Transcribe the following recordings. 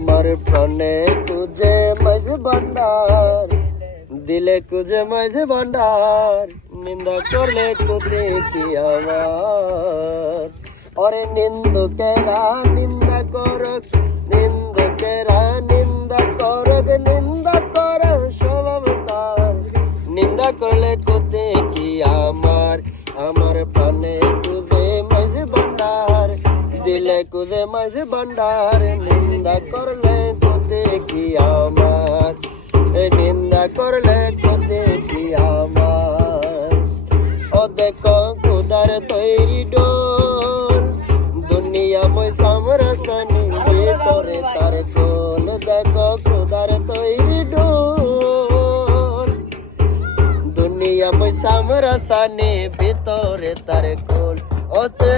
আমার প্রাণে তুঝে মাঝে ভান্ডার, দিলে কুজে মাঝে ভান্ডার, নিন্দা করলে কোতে কি আমার। ওরে নিন্দুকেরা নিন্দা করক, নিন্দুকেরা নিন্দা করক, নিন্দা কর স্বভাব তার, নিন্দা করলে কোতে কি আমার। আমার প্রাণে তুঝে মাঝে ভান্ডার, দিলে কুজে মাঝে ভান্ডার, নিন্দা করলে কোতে কি আমার, নিন্দা করলে কোতে কি আমার। ও দেখো খুদার তৈরি ডোল, দুনিয়া মই সামরাসানি ভিতরে তার কোল। দেখো খুদার তৈরি ডোল, দুনিয়া মই সামরাসানি ভিতরে তার কোল। ওতে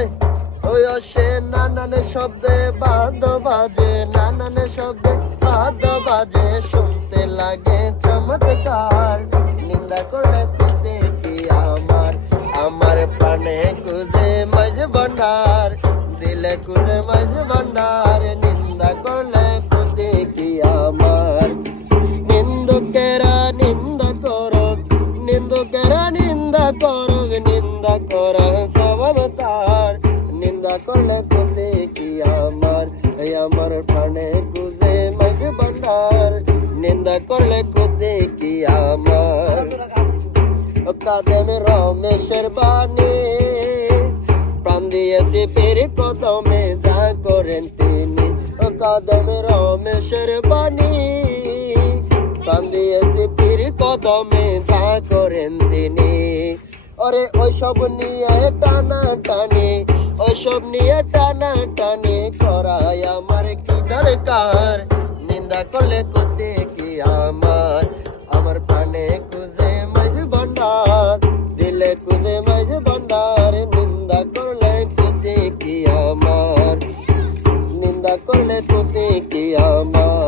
ওই সে নানান শব্দে বাদ্য বাজে, নানান শব্দে বাদ্য বাজে, শুনতে লাগে চমৎকার, নিন্দা করলে কোতে কি আমার। আমার প্রাণে কুজে মাঝে ভান্ডার, দিলে কুজে মাঝে ভান্ডার, নিন্দা করলে কোতে কি আমার। নিন্দুকেরা নিন্দা করক, নিন্দুকেরা নিন্দা করক, নিন্দা কর স্বভাব তার, নিন্দা করলে কোতে কি আমার। এই আমার প্রাণে কুজে মাঝে ভান্ডার, নিন্দা করলে কোতে কি আমার। কাদেম রমেশের বাণী, প্রাণ দিয়েছি পীর কদমে যা করেন তিনি। কাদেম রমেশের বাণী, প্রাণ দিয়েছি পীর কদমে যা করেন তিনি। ওরে ওইসব নিয়ে টানা টানি, ওইসব নিয়ে টানা টানি করাই আমার কি দরকার, নিন্দা করলে কোতে কি আমার। আমার প্রাণে কুজে মাঝে ভান্ডার, দিলে কুজে মাঝে ভান্ডার, নিন্দা করলে কোতে কি আমার, নিন্দা করলে কোতে কি আমার।